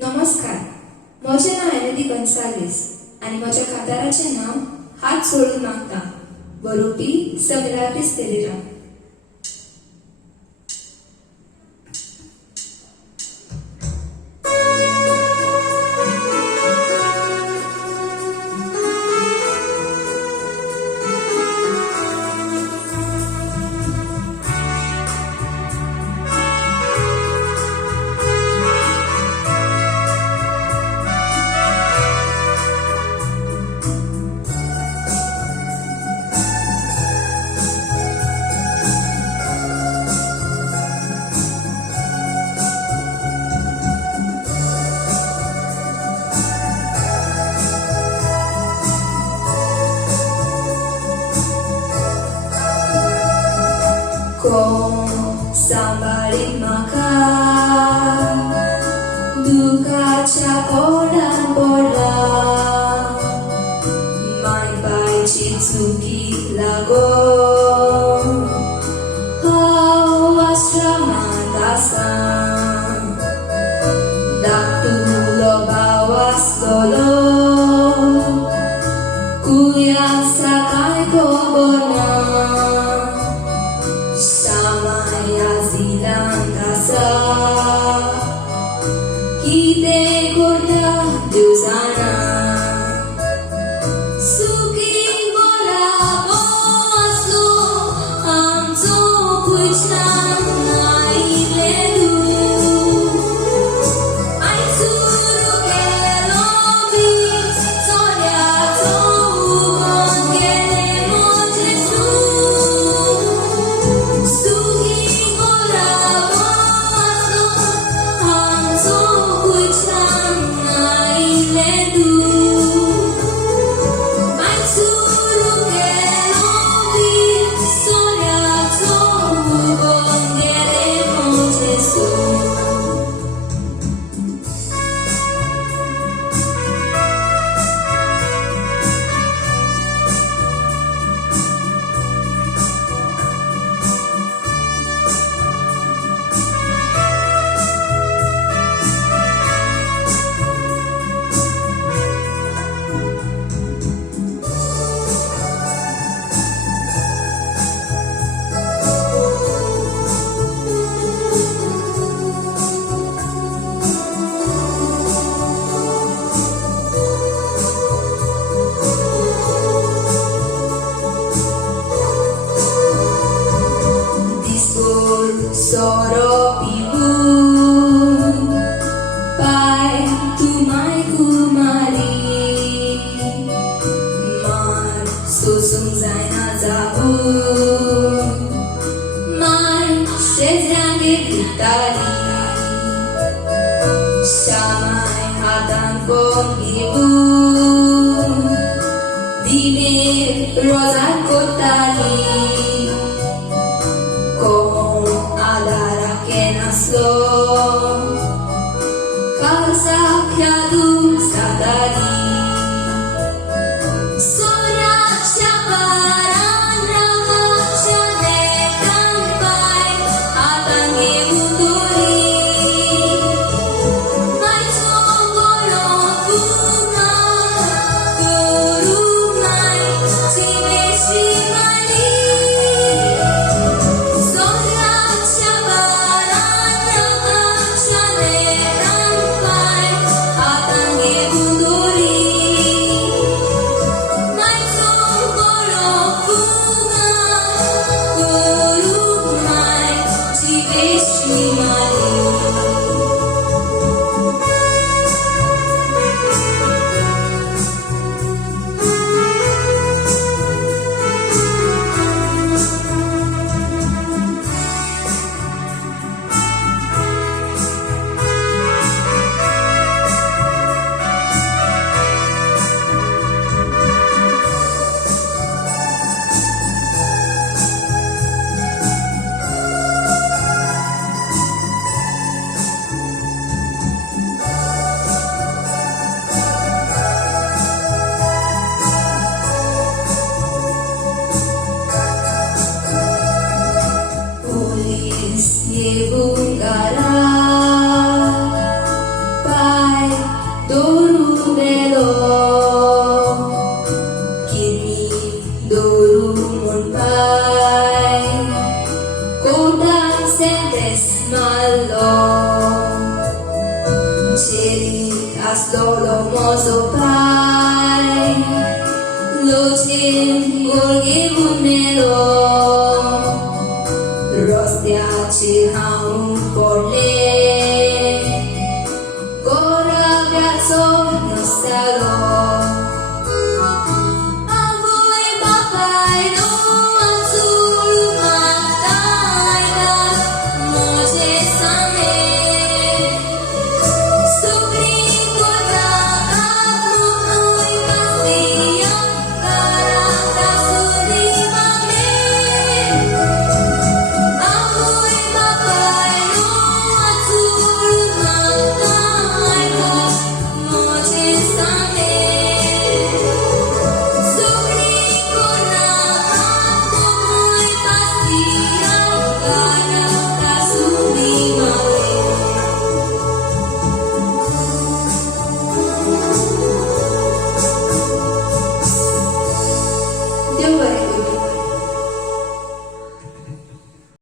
नमस्कार, म्हजें नांव एनेदी गॉन्साल्वीस आनी म्हज्या कांताराचें नांव हात सोडून मागता. बरोवपी समिरा क्रिस्तेलिरा. कोण सांबाळीन म्हाका दुखाच्या ओढान पडला, माय बायची चुकी लागोन हांव आश्रमांत आसा. धाकटुलो भाव आसतलो कुयासा काय खबर ना. कितें करता देव जाणा. सुखी बरा आसलो आमचो खुशाल आयिल्लें दूख. आयज सुरू केलो दीस सोन्याचो उगोन गेलें म्हजें सूख. सुखी बरा आसलो आमचो sorrow ibu pai tumai kumari mar susung zaina zabu mar sezrange vitali shamai hadan kon ibu dime rozan kotali. Casa chiadu sadari Sonia chaparan rama chane kampai atangi munduri mai songoro bunga guru mai sibe shimali Dzielit asdolo mozopai Ludzkim górgim umelo Rozdiaci hał